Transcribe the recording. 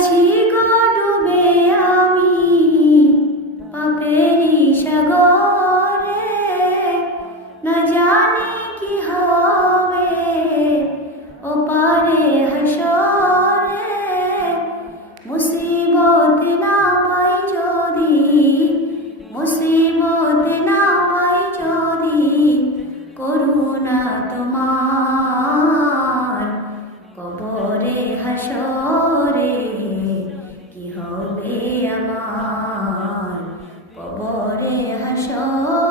আছি গো ডুবে আমি পাপেরই সাগরে, না জানি কি হবে ওপারে হাসরে। মুসিবত না পাই যদি, মুসিবত না পাই যদি, করুণা তোমার কবরে হাসরে কি হবে আমার, কবরে হাসরে।